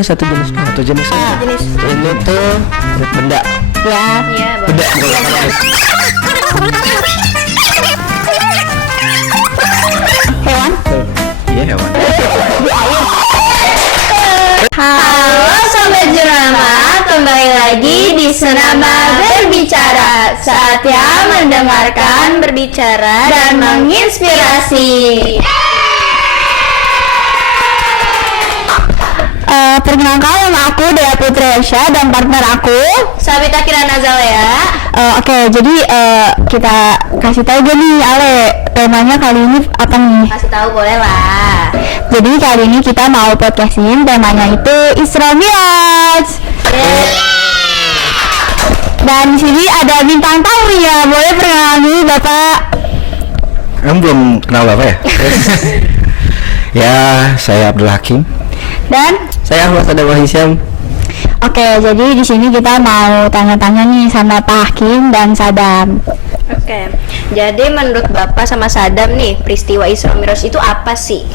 aja satu jenis. Satu jenis aja. Jenis. Ini tuh benda. Ya. Iya, Benda. Hewan. Iya hewan. Halo Sobat Jurnama, kembali lagi di Senama Berbicara. Saatnya mendengarkan, berbicara, dan menginspirasi. Perkenalkan, nama aku Dea Putri Aisyah dan partner aku Sabita Kirana Zalea. Oke, jadi kita kasih tahu aja nih Ale, temanya kali ini apa nih? Kasih tahu boleh lah. Jadi kali ini kita mau podcastin, temanya itu Isra Mi'raj. Dan di sini ada bintang tamu ya, boleh perkenalan dulu Bapak? Belum kenal Bapak ya? Ya, saya Abdul Hakim. Dan Saya Ahmad Sadam Hisyam. oke, jadi di sini kita mau tanya-tanya nih sama Pak Hakim dan Sadam. Oke, jadi menurut Bapak sama Sadam nih, peristiwa Isra Mi'raj itu apa sih?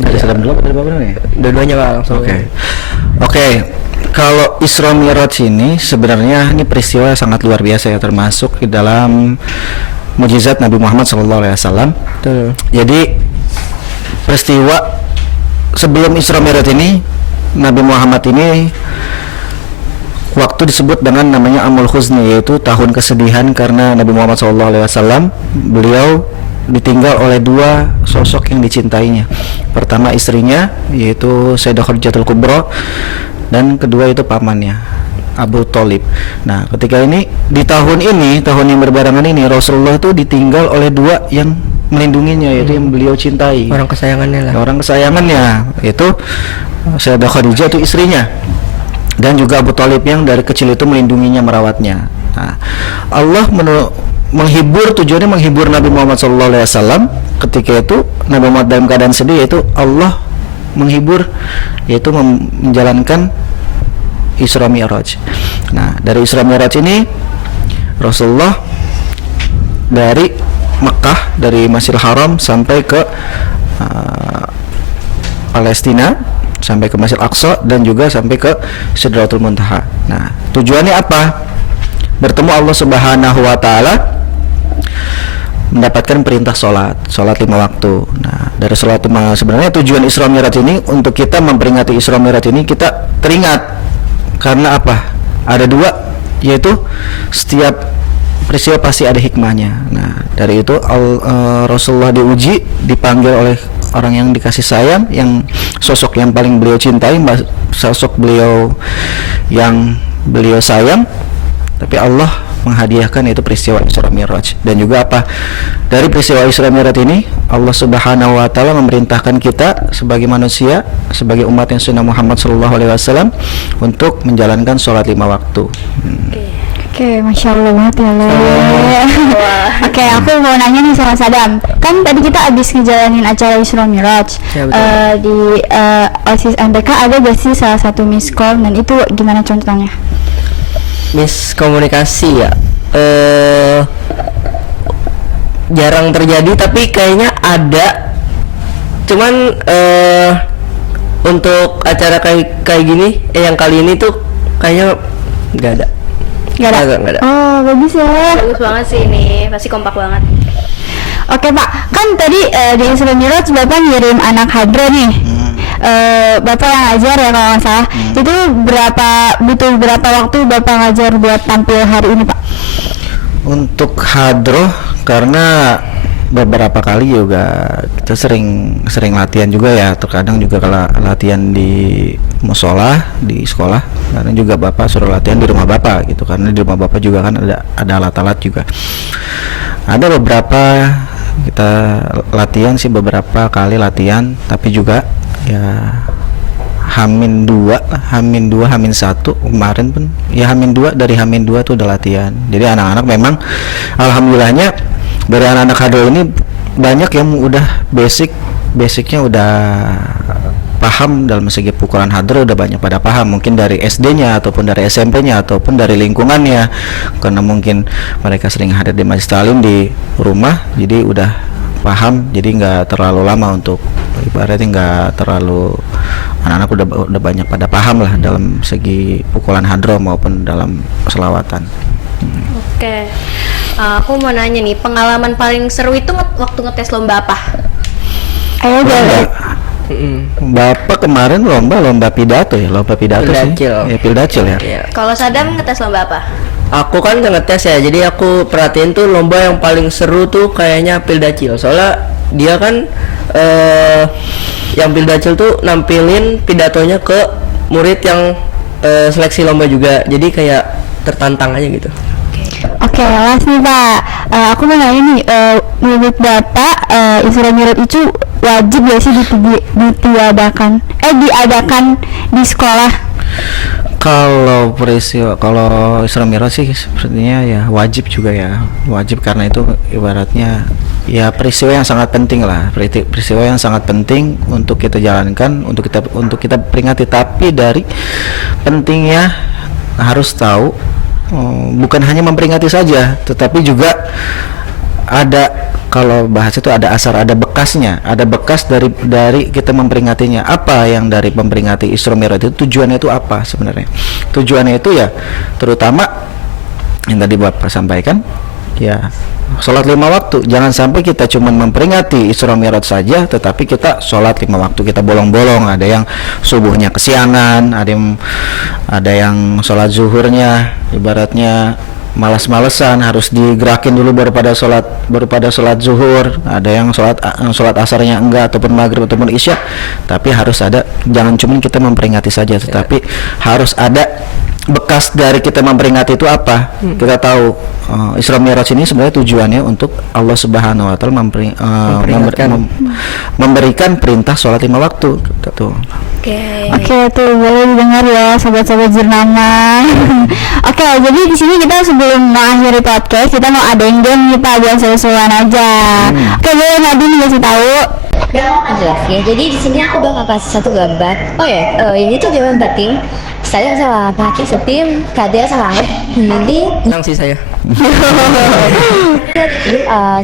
Dari Sadam dulu apa dari Bapak dulu nih? Dua-duanya Pak langsung. Oke. Kalau Isra Mi'raj ini sebenarnya ini peristiwa yang sangat luar biasa ya, termasuk di dalam mukjizat Nabi Muhammad SAW. Betul. Jadi peristiwa sebelum Isra Mi'raj ini, Nabi Muhammad ini waktu disebut dengan namanya Amul Huzni, yaitu tahun kesedihan karena Nabi Muhammad SAW beliau ditinggal oleh dua sosok yang dicintainya. Pertama istrinya, yaitu Sayyidah Khadijatul Kubra, dan kedua itu pamannya Abu Thalib. Nah, ketika ini di tahun ini, tahun yang berbarengan ini, Rasulullah itu ditinggal oleh dua yang melindunginya, yaitu yang beliau cintai, Orang kesayangannya lah. orang kesayangannya, yaitu Sayyidah Khadijah, itu istrinya, dan juga Abu Thalib yang dari kecil itu melindunginya, merawatnya. Nah, Allah menghibur, tujuannya menghibur Nabi Muhammad SAW. Ketika itu Nabi Muhammad dalam keadaan sedih, yaitu Allah menghibur, yaitu menjalankan Isra Mi'raj. Nah, dari Isra Mi'raj ini Rasulullah dari Mekah, dari Masjidil Haram sampai ke Palestina, sampai ke Masjid Aqsa, dan juga sampai ke Sidratul Muntaha. Nah, tujuannya apa? Bertemu Allah Subhanahu wa taala, mendapatkan perintah sholat 5 waktu. Nah, dari sholat sebenarnya tujuan Isra Mi'raj ini untuk kita memperingati Isra Mi'raj ini, kita teringat karena apa? Ada dua, yaitu setiap peristiwa pasti ada hikmahnya. Nah, dari itu Rasulullah diuji, dipanggil oleh orang yang dikasih sayang, yang sosok yang paling beliau cintai, sosok beliau yang beliau sayang, tapi Allah menghadiahkan itu peristiwa Isra Mi'raj. Dan juga apa? Dari peristiwa Isra Mi'raj ini Allah Subhanahu wa taala memerintahkan kita sebagai manusia, sebagai umat yang sunnah Muhammad SAW, untuk menjalankan sholat 5 waktu. Oke, Masya Allah banget ya Le. Oke, aku mau nanya nih sama Sadam. Kan tadi kita abis ngejalanin acara Isra Mi'raj Ya, betul. di OSIS MBK, ada gak sih salah satu miskom, dan itu gimana contohnya? Miskomunikasi ya. Jarang terjadi, tapi kayaknya ada. Cuman untuk acara kayak gini, yang kali ini tuh kayaknya nggak ada. Gak ada? Nggak ada. Oh, bagus ya. Bagus banget sih ini, pasti kompak banget. Oke Pak, kan tadi di Isra Mi'raj Bapak ngirim anak hadro nih. Bapak yang ngajar ya kalau nggak salah. Itu butuh berapa waktu Bapak ngajar buat tampil hari ini Pak? Untuk hadroh, karena beberapa kali juga kita sering latihan juga ya, terkadang juga kalau latihan di musola di sekolah, karena juga Bapak suruh latihan di rumah Bapak gitu, karena di rumah Bapak juga kan ada alat-alat juga. Ada beberapa kita latihan sih, beberapa kali latihan, tapi juga ya Hamin 2, Hamin 1 kemarin pun ya, Hamin 2, dari Hamin 2 tuh udah latihan. Jadi anak-anak memang alhamdulillahnya dari anak-anak hadro ini banyak yang udah basicnya udah paham dalam segi pukulan hadro, udah banyak pada paham, mungkin dari SD-nya ataupun dari SMP-nya ataupun dari lingkungannya, karena mungkin mereka sering hadir di majelis taklim di rumah, jadi udah paham, jadi nggak terlalu lama untuk ibaratnya nggak terlalu anak-anak udah banyak pada paham lah dalam segi pukulan hadroh maupun dalam selawatan. Oke. Aku mau nanya nih, pengalaman paling seru itu waktu ngetes lomba apa? Ayo boleh. Bapak kemarin lomba pidato ya, lomba pidato sih. Pildacil. Ya, Pildacil ya. Iya. Kalau Sadam ngetes lomba apa? Aku kan nggak ngetes ya, jadi aku perhatiin tuh lomba yang paling seru tuh kayaknya Pildacil. Soalnya dia kan yang Pildacil tuh nampilin pidatonya ke murid yang seleksi lomba juga. Jadi kayak tertantang aja gitu. Oke, last nih Pak. Aku mau nanya nih, menurut Bapak Isra Mi'raj itu wajib ya sih diadakan di sekolah? Kalau Isra Mi'raj sih sepertinya ya wajib juga ya, wajib karena itu ibaratnya ya peristiwa yang sangat penting lah, peristiwa yang sangat penting untuk kita jalankan, untuk kita peringati. Tapi dari pentingnya harus tahu, bukan hanya memperingati saja, tetapi juga ada, kalau bahas itu ada asar, ada bekasnya, ada bekas dari kita memperingatinya. Apa yang dari memperingati Isra Mi'raj itu, tujuannya itu apa sebenarnya? Tujuannya itu ya terutama yang tadi Bapak sampaikan ya, sholat 5 waktu. Jangan sampai kita cuma memperingati Isra Mi'raj saja, tetapi kita sholat 5 waktu kita bolong-bolong. Ada yang subuhnya kesiangan, ada yang sholat zuhurnya ibaratnya malas-malesan, harus digerakin dulu baru pada sholat zuhur. Ada yang sholat asarnya enggak, ataupun maghrib ataupun isya. Tapi harus ada, jangan cuma kita memperingati saja, tetapi harus ada bekas dari kita memperingati itu apa. Kita tahu Isra Mi'raj ini sebenarnya tujuannya untuk Allah Subhanahu wa taala memberikan perintah sholat 5 waktu gitu. Oke, tuh boleh didengar ya sobat-sobat Jurnama. Oke, jadi di sini kita sebelum mengakhiri podcast kita mau ada yang game nih Pak, biar seru-seruan aja. Oke, boleh Nadine kasih tahu. Jelas ya. Jadi di sini aku bakal kasih satu gambar. Oh ya, ini tuh gambar batin. Saya sama laki setim, Kadir sama Angin. Nanti Senang sih saya.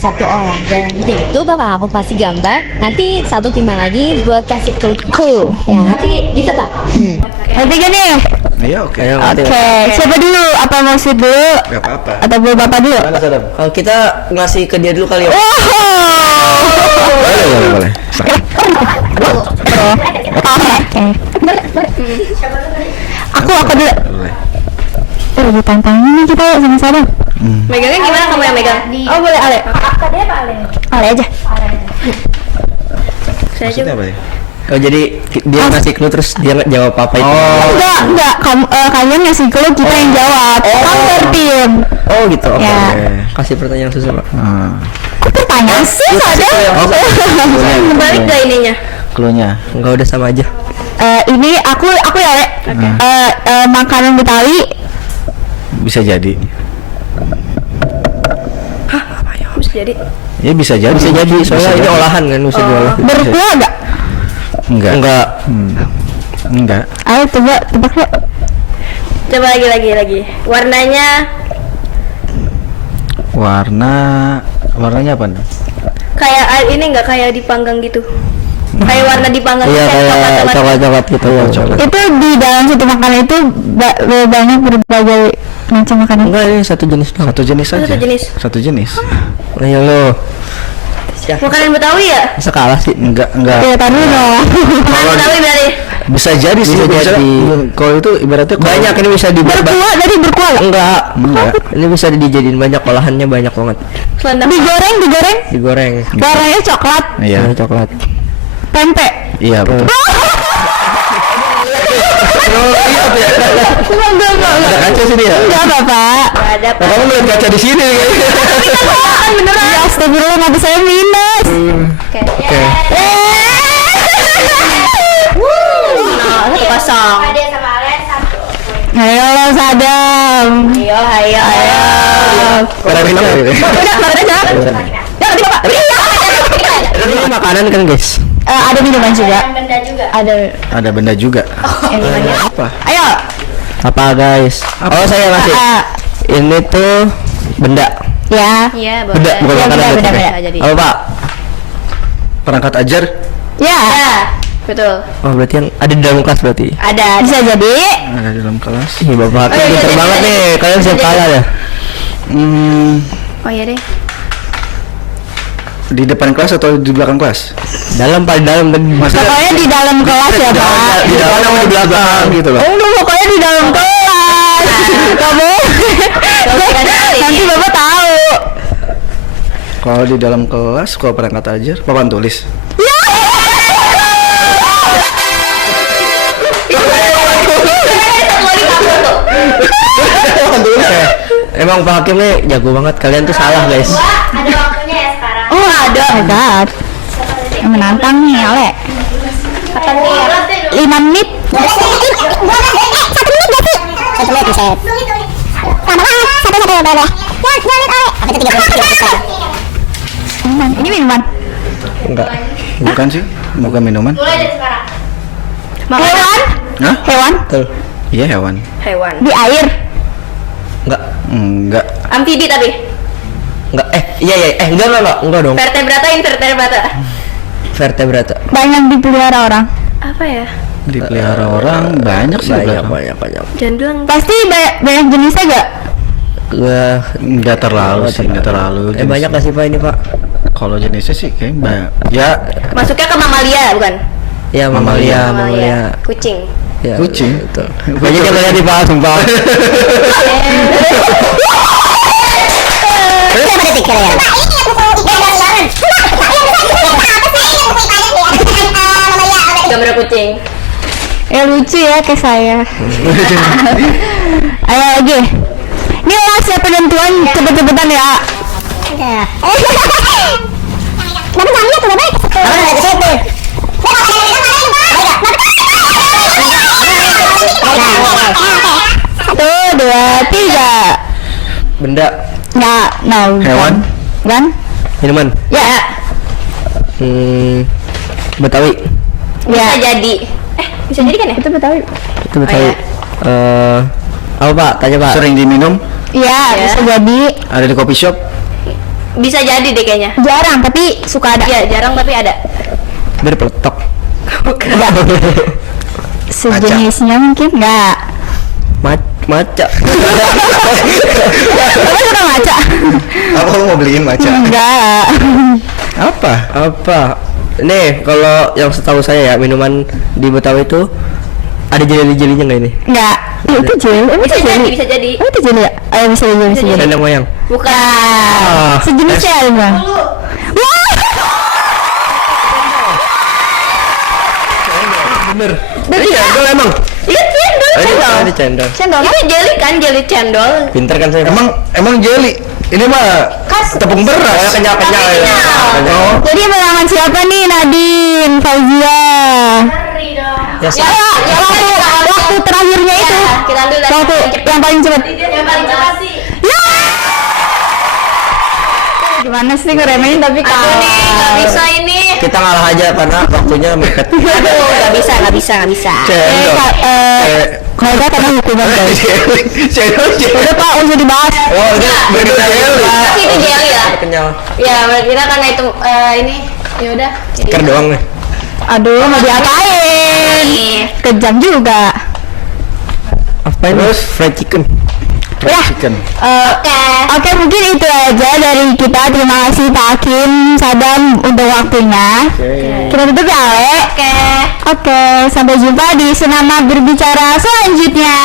satu orang dan itu bakal aku kasih gambar. Nanti satu timbang lagi buat kasih clue. Ya, nanti bisa tak? Nanti kan nih. Iya, oke. Ayo, Oke, siapa dulu? Apa mau sweet dulu? Gak apa-apa. Atau boleh Bapak dulu? Kalau kita ngasih ke dia dulu kali ya. Boleh. Oke. Aku dulu. Boleh. Lagi tantangin nih kita sama Sadam. Megangnya gimana, kamu yang megang? Oh boleh Ale. Ale aja. Saya Maksudnya juga. apa ya? Oh, jadi dia ngasih clue terus dia nggak jawab apa itu. Enggak. Kalian ngasih clue, kita yang jawab. Kamu bertim. Oh gitu. Oke. Ya. Kasih pertanyaan susah, Pak. Kok pertanyaan sih Sadam? Balik ke ininya. Cluenya. Enggak, udah sama aja. Ini aku ya Le. Makanan Betawi. Bisa jadi. Bisa jadi. Ya bisa jadi. Bisa jadi, soalnya ini olahan kan, bisa diolah. Berkuah enggak? Enggak. Enggak. Ayo coba tebak yuk. Coba lagi. Warnanya apa nih? Kayak ini enggak kayak dipanggang gitu. Kayak warna dipanggang Iya, kayak kayak coklat-coklat gitu ya. Itu di dalam satu makanan itu banyak berbagai macam makanan. Enggak, ini satu jenis doang. Satu jenis saja. Satu jenis. Ayo lo. Makanan Betawi ya? Bisa kalah sih. Enggak. Ya tadi dong. Makanan Betawi berarti. Bisa jadi sih. Bisa jadi. Kalau itu ibaratnya Banyak ini bisa dibuat. Berkuah tadi berkuah nggak? Enggak. Ini bisa dijadiin banyak, olahannya banyak banget. Selendang. Digoreng. Warnanya coklat. Iya. Ini coklat. Tempe. Iya betul. Ada kaca sini ya? Enggak Bapak. Ada Pak. Kamu melihat kaca di sini kayaknya. Beneran. Ya astagfirullah, nanti saya minus. Oke. Eh. 1-0. Ayo lo Sadam. Ayo. Pada minum ya? Udah. Tadi Bapak. Ini makanan kan, guys. Ada minuman juga. Benda juga. Ada benda juga. Apa? Ayo. Apa, guys? Oh, saya masih. Ini tuh benda. Ya. Iya, Benda, bukan boleh. makanan. benda. Bisa jadi. Apa, Pak? Perangkat ajar. Ya. Ya, betul. Oh berarti yang ada di dalam kelas berarti. Ada. Bisa jadi. Ada di dalam kelas. Ih bapak Hakim Oh, iya, pinter iya, banget iya. nih. Kalian siap kalah ya. Oh iya deh. Di depan kelas atau di belakang kelas? Dalam paling dalam dan Pokoknya di dalam kelas ya, Pak. Di depan sama di belakang gitu loh. Enggak, pokoknya di dalam kelas. Kamu. Nanti Bapak tahu. Kalau di dalam kelas, kalau perangkat ajar, papan tulis. emang Pak Hakim nih jago banget. Kalian tuh salah guys. Ada waktunya ya sekarang. Oh, ada. Hebat. Menantang nih, Ale. Kapan nih? 5 menit. 1 menit bisa. Lama banget. Satu boleh. Ya, 2 menit oleh. Apa itu 30 Minuman. Ini minuman. Enggak. Bukan sih, bukan minuman. Mulai dari sekarang. Hewan? Hah? Hewan Betul. Iya hewan. Hewan. di air. Enggak. Enggak. Amfibi tapi. Enggak. Iya. Enggak dong. Vertebrata, invertebrata. Vertebrata. Banyak dipelihara orang. Apa ya? Dipelihara orang banyak sih. Banyak. Jangan bilang. Pasti banyak jenisnya gak? Gua Enggak terlalu sih, enggak terlalu. banyak gak sih Pak ini Pak? Kalau jenisnya sih kayak banyak. Ya, Masuknya ke mamalia bukan? Ya mamalia. Kucing. Ya, Kucing? Betul. Banyak yang kalian dibahas sumpah. Berapa detik kalian? Gambar kucing. Lucu ya kayak saya. Ayo lagi. Ini last ya penentuan, cepet-cepetan ya. Kenapa nggak lihat tuh, Bapak? Kenapa nggak ke situ? Satu, dua, tiga. Benda, Nggak, no. Hewan? Kan? minuman. Ya. Betawi. Bisa Ya. jadi. Bisa jadi kan ya? Itu Betawi. Itu Betawi. Apa Pak? Tanya Pak. sering diminum, Iya, Ya. bisa jadi. ada di coffee shop. Bisa jadi deh kayaknya. Jarang, tapi suka ada. Iya, jarang tapi ada. Biar peletok. Enggak. Sejenisnya mungkin enggak. Maca. Bapak suka maca? Apa mau beliin maca? Enggak. Apa? Nih, kalau yang setahu saya ya minuman di Betawi itu ada jeli-jelinya nggak ini? Enggak. Itu jeli. Bisa jadi, bisa jadi. Oh, itu jeli ya? Ayo bisa jadi. Selendang mayang. Bukan. Sejenisnya ya, Bang. Wah. Bener. Cendol emang. Iya, cendol. Ini cendol. Cendol. Ini jeli kan, jeli cendol. Pinter kan saya. Emang jeli. Ini mah tepung beras. kenyal. Oh, Jadi pengalaman siapa nih? Nadine, Fauzia. Ya, Waktu terakhirnya itu. Kita ambil dari Waktu yang paling cepat. yang paling cepat sih. Ya. Gimana sih ngeremehin tapi Aduh nih, nggak bisa ini. kita ngalah aja karena waktunya mepet. Aduh, nggak bisa. cendol. Kalau udah karena hukuman guys. Cendol. Udah Pak, usah dibahas. Oh, ini beda jeli. Tapi itu jeli ya. Kenyal. Ya, menurut kita karena itu ini. Ya udah. Ker doang nih. Aduh, mau diapain? Kejam juga. Apa ini? Terus fried chicken. Chicken. Oke, mungkin itu aja dari kita. Terima kasih Pak Hakim, Sadam untuk waktunya. Kita tutup ya, Ale. Oke, sampai jumpa di Senama Berbicara selanjutnya.